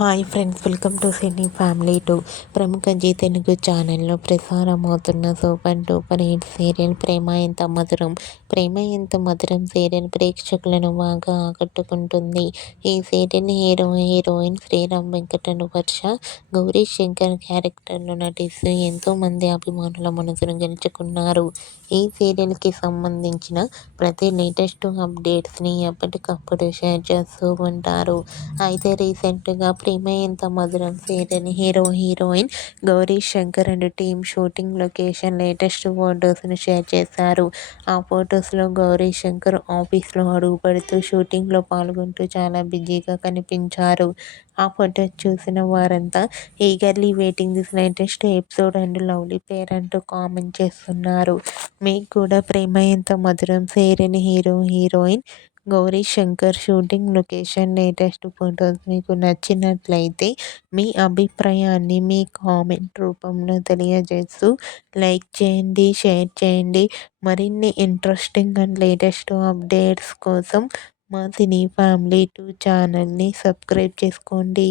Hi friends, welcome to cine family two. ప్రముఖ G Telugu ఛానల్లో ప్రసారమవుతున్న super duper hit serial ప్రేమ ఎంత మధురం. ప్రేమ Entha Madhuram serial ప్రేక్షకులను బాగా ఆకట్టుకుంటుంది. ఈ సీరియల్ హీరోయిన్ శ్రీరామ్ వెంకటను వర్ష, గౌరీ శంకర్ క్యారెక్టర్లో నటిస్తూ ఎంతోమంది అభిమానుల మనసును గెలుచుకున్నారు. ఈ సీరియల్కి సంబంధించిన ప్రతి లేటెస్ట్ అప్డేట్స్ని ఎప్పటికప్పుడు షేర్ చేస్తూ ఉంటారు. అయితే రీసెంట్గా Prema Entha Madhuram serial heroine Gauri Shankar and team shooting location latest ఫొటోస్ను షేర్ చేశారు. ఆ ఫొటోస్లో గౌరీ శంకర్ ఆఫీస్లో అడుగుపెడుతూ షూటింగ్లో పాల్గొంటూ చాలా బిజీగా కనిపించారు. ఆ ఫొటోస్ చూసిన వారంతా eagerly waiting this latest episode and lovely పేర్ అంటూ కామెంట్ చేస్తున్నారు. మీకు కూడా ప్రేమ Entha Madhuram serial heroine Gauri Shankar shooting location latest photos మీకు నచ్చినట్లయితే మీ అభిప్రాయాన్ని మీ కామెంట్ రూపంలో తెలియజేస్తూ లైక్ చేయండి, షేర్ చేయండి. మరిన్ని ఇంట్రెస్టింగ్ అండ్ లేటెస్ట్ అప్డేట్స్ కోసం మా సినీ ఫ్యామిలీ 2 ఛానల్ని సబ్స్క్రైబ్ చేసుకోండి.